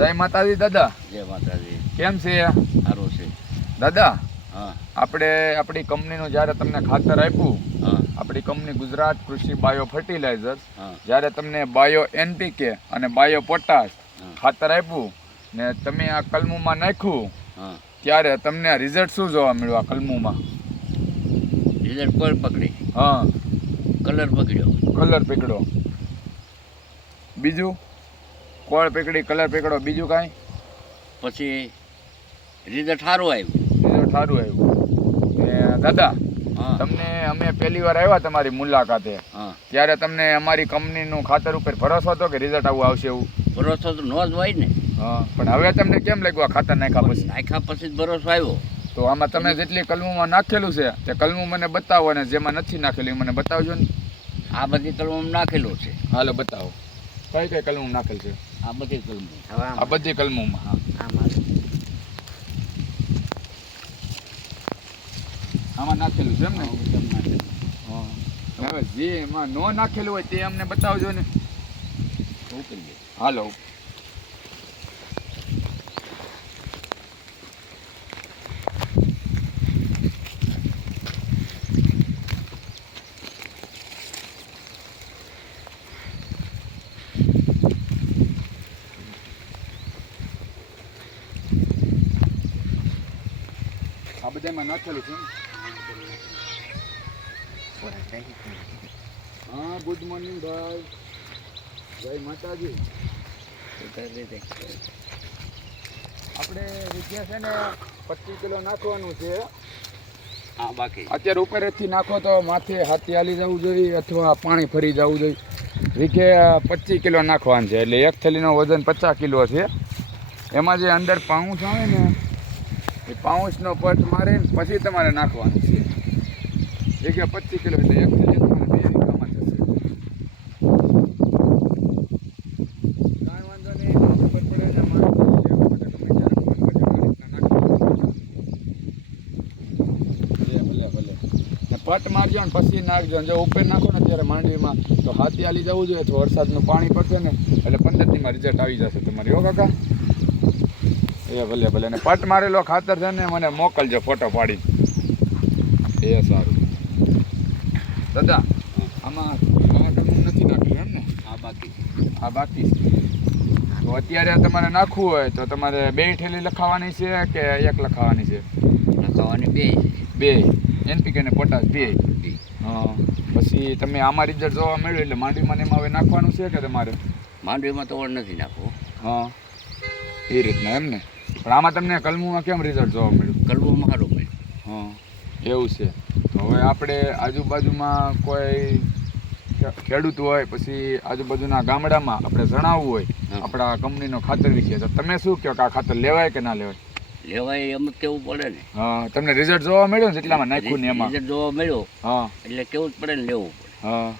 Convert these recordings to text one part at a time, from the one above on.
જય માતાજી દાદા. જય માતાજી. કેમ છે? સારું છે દાદા, હા આપણે આપણી કંપનીનું જ્યારે તમને ખાતર આપ્યું, હા આપણી કંપની ગુજરાત કૃષિ બાયો ફર્ટિલાઇઝર્સ, હા જ્યારે તમને બાયો એનપીકે અને બાયો પોટાશ હા. ખાતર આપ્યું ને તમે આ કલમુમાં નાખ્યું, હા ત્યારે તમને રિઝલ્ટ શું જોવા મળ્યું આ કલમુમાં? રિઝલ્ટ કોઈ પકડી, હા, કલર પકડ્યો. કલર પકડ્યો. બીજું? કોળ પકડી, કલર પકડો. બીજું કાંઈ? પછી રિઝલ્ટ સારું આવ્યું. રિઝલ્ટ સારું આવ્યું. ને દાદા, હા તમને અમે પહેલી વાર આવ્યા તમારી મુલાકાતે, હા. ત્યારે તમને અમારી કંપનીનું ખાતર ઉપર ભરોસો હતો કે રિઝલ્ટ આવું આવશે એવું? ભરોસો તો નો જ હોય ને. હા, પણ હવે તમને કેમ લાગ્યું આ ખાતર નાખ્યા પછી? નાખ્યા પછી જ ભરોસો આવ્યો. તો આમાં તમે જેટલી કલમોમાં નાખેલું છે તે કલમું મને બતાવો, અને જેમાં નથી નાખેલું એ મને બતાવજો ને. આ બધી કલમમાં નાખેલું છે. હાલો બતાવો. કઈ કઈ કલમું નાખેલ છે? આ બધી કલમો. આ બધી કલમોમાં. આમાં નાખેલું છે એમ ને? હવે જે એમાં નો નાખેલું હોય તે અમને બતાવજો ને. હાલો. આ બધામાં નાખેલું છે. હા, ગુડ મોર્નિંગ ભાઈ. જય માતાજી. આપણે વિદ્યા છે ને 25 કિલો નાખવાનું છે. હા બાકી અત્યારે ઉપરેથી નાખો તો માથે હાથી હાલી જવું જોઈએ અથવા પાણી ફરી જવું જોઈએ. વીઘે 25 કિલો નાખવાનું છે, એટલે એક થેલીનો વજન 50 કિલો છે. એમાં જે અંદર પાઉચ આવે ને એ પાઉચનો પટ મારીને પછી તમારે નાખવાનું છે. વીઘે 25 કિલો એટલે એક થેલી તમારે 2 વીઘામાં થશે. કાંઈ વાંધો નહીં, ખબર પડે ને માણસ લેવા માટે ગમે ત્યારે ફોન કરજો, આ રીતના નાખવાનું. ભલે ભલે. ને પટ મારજો ને પછી નાખજો. જો ઉપર નાખો ને ત્યારે માંડવીમાં તો હાથી હાલી જવું જોઈએ, તો વરસાદનું પાણી પડશે ને એટલે 15 દીમાં રિઝલ્ટ આવી જશે તમારી. હો કાકા? એ ભલે ભલે. ને પટ મારેલો ખાતર છે ને મને મોકલજો ફોટો પાડી. એ સારું. દાદા, આમાં કલમું નથી નાખ્યું એમ ને? આ બાકી. આ બાકી છે. તો અત્યારે તમારે નાખવું હોય તો તમારે 2 ઠેલી લખાવાની છે કે 1 લખાવાની છે? લખાવાની 2. એનપીકે ને પોટાશ 2. હા. પછી તમે આમાં રિઝલ્ટ જોવા મળ્યું એટલે માંડવીમાં ને એમાં હવે નાખવાનું છે કે તમારે? માંડવીમાં તો ઓળ નથી નાખવું. હા, એ રીતના એમ ને. પણ આમાં તમને કલમુમાં કેમ રિઝલ્ટ જોવા મળ્યું? કલમોમાં સારું મળ્યું. હા, એવું છે. તો હવે આપણે આજુબાજુમાં કોઈ ખેડૂત હોય, પછી આજુબાજુના ગામડામાં આપણે જણાવવું હોય આપણા કંપનીનો ખાતર વિશે, તો તમે શું કહો કે આ ખાતર લેવાય કે ના લેવાય? લેવાય એમ જ કેવું પડે ને. હા, તમને રિઝલ્ટ જોવા મળ્યું ને જેટલામાં નાખ્યું ને એમાં? રિઝલ્ટ જોવા મળ્યો હા એટલે કેવું જ પડે ને, લેવું પડે. હા,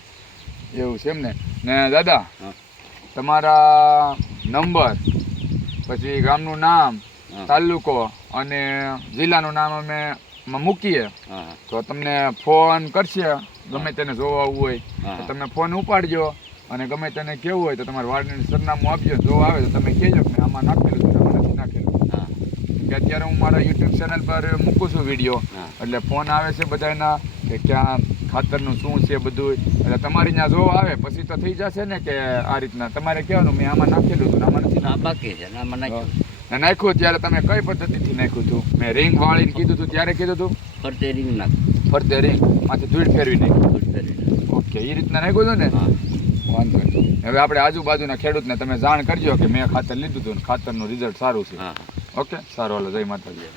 એવું છે એમ ને. ને દાદા, હા તમારા નંબર, પછી ગામનું નામ, હા તાલુકો અને જિલ્લાનું નામ અમે મૂકીએ હા તો તમને ફોન કરશે. ગમે તેને જોવા આવવું હોય હા. તો તમે ફોન ઉપાડજો, અને ગમે તેને કેવું હોય તો તમારે વાડીનું સરનામું આપજો. જોવા આવે તો તમે કહેજો કે આમાં નાખેલું છે, આમાં નથી નાખેલું. હા કે અત્યારે હું મારા યુટ્યુબ ચેનલ પર મૂકું છું વિડીયો, હા. એટલે ફોન આવે છે બધાના કે ક્યાં ખાતરનું શું છે બધું. એટલે તમારી ત્યાં જોવા આવે પછી તો થઈ જશે ને કે આ રીતના તમારે કહેવાનું મેં આમાં નાખેલું હતું, આમાં નથી આ નાખ્યું. બાકી છે ને આમાં નાખ્યું. ને નાખ્યું ત્યારે તમે કઈ પદ્ધતિથી નાખ્યું હતું? મેં રિંગ વાળીને કીધું હતું ત્યારે કીધું હતું? ફરતે રીંગ નાખ. ફરતે રિંગ માંથી ધૂળ ફેરવી નાખી. ફરતે રીંગ. ઓકે, એ રીતના નાખ્યું હતું ને? હા વાંધો નહીં. હવે આપણે આજુબાજુના ખેડૂતને તમે જાણ કરજો કે મેં ખાતર લીધું હતું ને ખાતરનું રિઝલ્ટ સારું છે. હા. ઓકે, સારું. હાલો, જય માતાજી.